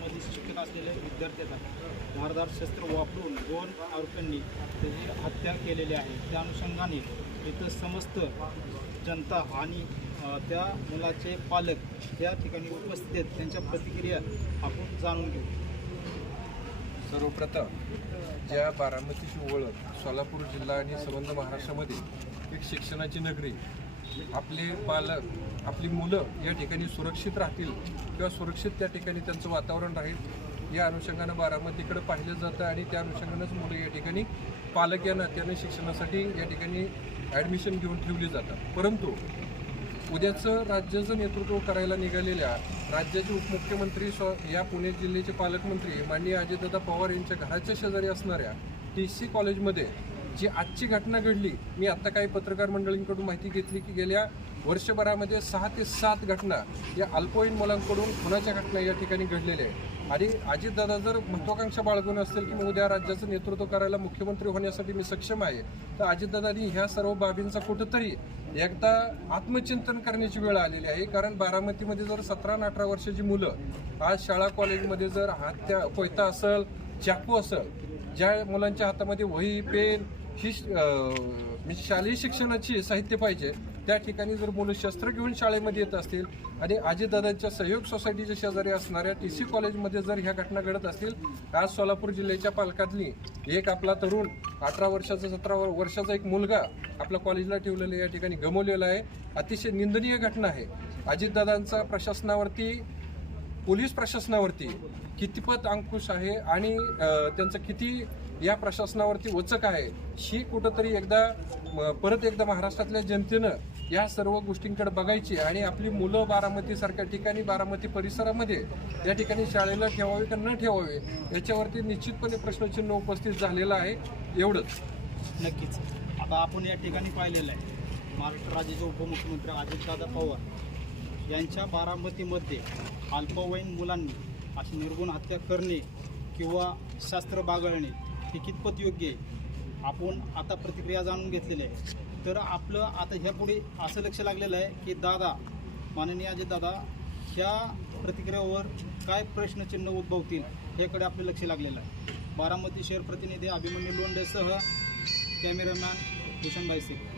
मध्ये शिक्षण असलेल्या विद्यार्थ्यांना धारदार शस्त्र वापरून दोन आरोपींनी त्याची हत्या केलेली आहे. त्या अनुषंगाने इथं समस्त जनता आणि त्या मुलाचे पालक त्या ठिकाणी उपस्थित आहेत. त्यांच्या प्रतिक्रिया आपण जाणून घेऊ. सर्वप्रथम ज्या बारामतीची ओळख सोलापूर जिल्हा आणि संबंध महाराष्ट्रामध्ये एक शिक्षणाची नगरी आपले पालक आपली मुलं या ठिकाणी सुरक्षित राहतील किंवा सुरक्षित त्या ठिकाणी त्यांचं वातावरण राहील या अनुषंगानं बारामतीकडे पाहिलं जातं आणि त्या अनुषंगानंच मुलं या ठिकाणी पालक या नात्याने शिक्षणासाठी या ठिकाणी ॲडमिशन घेऊन ठेवली जातात. परंतु उद्याचं राज्याचं नेतृत्व करायला निघालेल्या राज्याचे उपमुख्यमंत्री स्व या पुणे जिल्ह्याचे पालकमंत्री माननीय अजितदादा पवार यांच्या घराच्या शेजारी असणाऱ्या टी सी कॉलेजमध्ये जी आजची घटना घडली मी आत्ता काही पत्रकार मंडळींकडून माहिती घेतली की गेल्या वर्षभरामध्ये सहा ते सात घटना या अल्पवयीन मुलांकडून खुनाच्या घटना या ठिकाणी घडलेल्या आहेत. आणि अजितदादा जर महत्वाकांक्षा बाळगून असतील की मी उद्या राज्याचं नेतृत्व करायला मुख्यमंत्री होण्यासाठी मी सक्षम आहे तर अजितदादांनी ह्या सर्व बाबींचा कुठंतरी एकदा आत्मचिंतन करण्याची वेळ आलेली आहे. कारण बारामतीमध्ये जर सतरा आणि अठरा वर्षाची मुलं आज शाळा कॉलेजमध्ये जर हत्या कोयता असेल चाकू असेल ज्या मुलांच्या हातामध्ये वही पेन ही म्हणजे शालेय शिक्षणाची साहित्य पाहिजे त्या ठिकाणी जर मुलं शस्त्र घेऊन शाळेमध्ये येत असतील आणि आजीदादांच्या सहयोग सोसायटीच्या शेजारी असणाऱ्या टी सी कॉलेजमध्ये जर ह्या घटना घडत असतील आज सोलापूर जिल्ह्याच्या पालकातली एक आपला तरुण अठरा वर्षाचा सतरा वर्षाचा एक मुलगा आपल्या कॉलेजला ठेवलेला या ठिकाणी गमवलेला आहे. अतिशय निंदनीय घटना आहे. अजितदादांचा प्रशासनावरती पोलीस प्रशासनावरती कितपत अंकुश आहे आणि त्यांचं किती या प्रशासनावरती वचक आहे ही कुठंतरी एकदा परत एकदा महाराष्ट्रातल्या जनतेनं या सर्व गोष्टींकडे बघायची आणि आपली मुलं बारामतीसारख्या ठिकाणी बारामती परिसरामध्ये या ठिकाणी शाळेला ठेवावे का न ठेवावे याच्यावरती निश्चितपणे प्रश्नचिन्ह उपस्थित झालेलं आहे एवढंच. नक्कीच. आता आपण या ठिकाणी पाहिलेलं आहे महाराष्ट्र राज्याचे उपमुख्यमंत्री अजितदादा पवार. यांच्या बारामतीमध्ये अल्पवयीन मुलांनी अशी निर्गुण हत्या करणे किंवा शास्त्र बागळणे हे कितपत योग्य आहे? आपण आता प्रतिक्रिया जाणून घेतलेली आहे. तर आपलं आता ह्यापुढे असं लक्ष लागलेलं आहे की दादा माननीय अजितदादा ह्या प्रतिक्रियेवर काय प्रश्नचिन्ह उद्भवतील याकडे आपलं लक्ष लागलेलं आहे. बारामती शहर प्रतिनिधी अभिमन्यू लोंढेसह कॅमेरामॅन भूषणभाई सिंग.